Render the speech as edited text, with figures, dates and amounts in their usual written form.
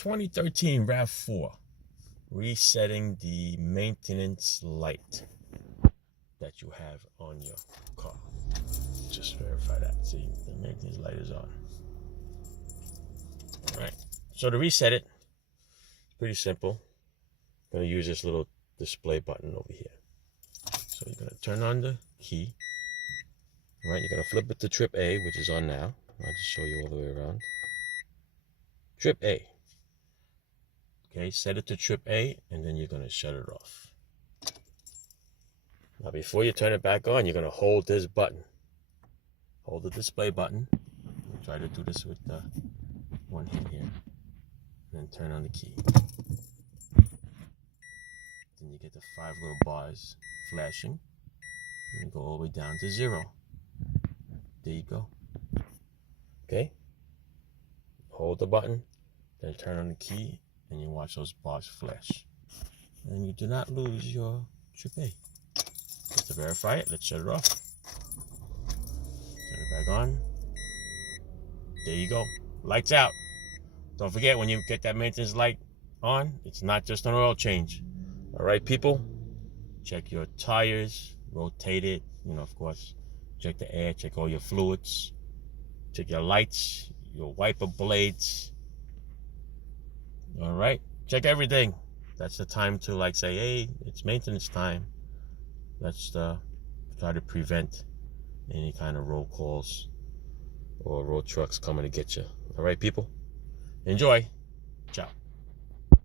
2013 Rav4, resetting the maintenance light that you have on your car. Just verify that. See, the maintenance light is on. All right. So to reset it, pretty simple. I'm going to use this little display button over here. So you're going to turn on the key. All right. You're going to flip it to trip A, which is on now. I'll just show you all the way around. Trip A. Okay, set it to trip A, and then you're going to shut it off. Now, before you turn it back on, you're going to hold this button. Hold the display button. I'll try to do this with one hand here. And then turn on the key. Then you get the 5 little bars flashing. And go all the way down to 0. There you go. Okay? Hold the button, then turn on the key, and you watch those bars flash. And you do not lose your trip A. Just to verify it, let's shut it off. Turn it back on. There you go. Lights out. Don't forget, when you get that maintenance light on, it's not just an oil change. All right, people? Check your tires, rotate it, of course. Check the air, check all your fluids. Check your lights, your wiper blades. All right, check everything. That's the time to say, hey, it's maintenance time. Let's try to prevent any kind of road calls or road trucks coming to get you. All right, people, enjoy. Ciao.